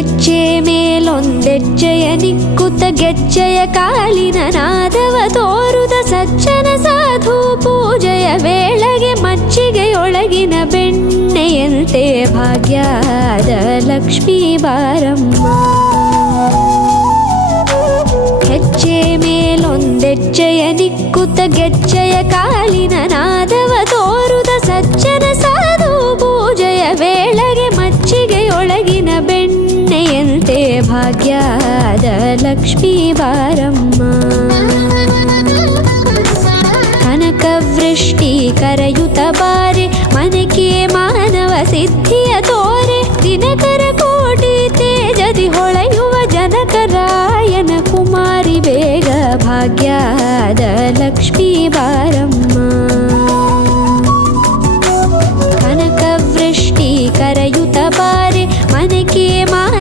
ಹೆಜ್ಜೆ ಮೇಲೊಂದೆಜ್ಜೆಯ ನಿಕ್ಕುತ್ತ ಗೆಜ್ಜೆಯ ಕಾಲಿನ ನಾದವ ತೋರುದ ಸಜ್ಜನ ಸಾಧು ಪೂಜೆಯ ವೇಳೆಗೆ ಮಜ್ಜಿಗೆಯೊಳಗಿನ ಬೆಣ್ಣೆಯಂತೆ ಭಾಗ್ಯದ ಲಕ್ಷ್ಮೀ ಬಾರಮ್ಮ. ಹೆಜ್ಜೆ ಮೇಲೊಂದೆಜ್ಜೆಯ ನಿಕ್ಕುತ್ತ ಗೆಜ್ಜೆಯ ಕಾಲಿನ ನಾದವ ತೋರುದ ಸಜ್ಜನ ಸಾಧು ಪೂಜೆಯ ವೇಳೆಗೆ ಮಜ್ಜಿಗೆಯೊಳಗಿನ ಬೆಣ್ಣೆಯಂತೆ ಭಾಗ್ಯದ ಲಕ್ಷ್ಮೀ ಬಾರಮ್ಮ. ಕನಕವೃಷ್ಟಿ ಕರೆಯುತ್ತ ಬಾರೆ ಮನಕೆ ಮಾನವ ಸಿದ್ಧಿಯ ತೋರೆ ದಿನಕರ ಕೋಟಿ ತೇಜದಿ ಹೊಳೆಯುವ ಜನಕರಾಯನ ಕುಮಾರಿ ಬೇಗ ಭಾಗ್ಯದ ಲಕ್ಷ್ಮೀ ಬಾರಮ್ಮ.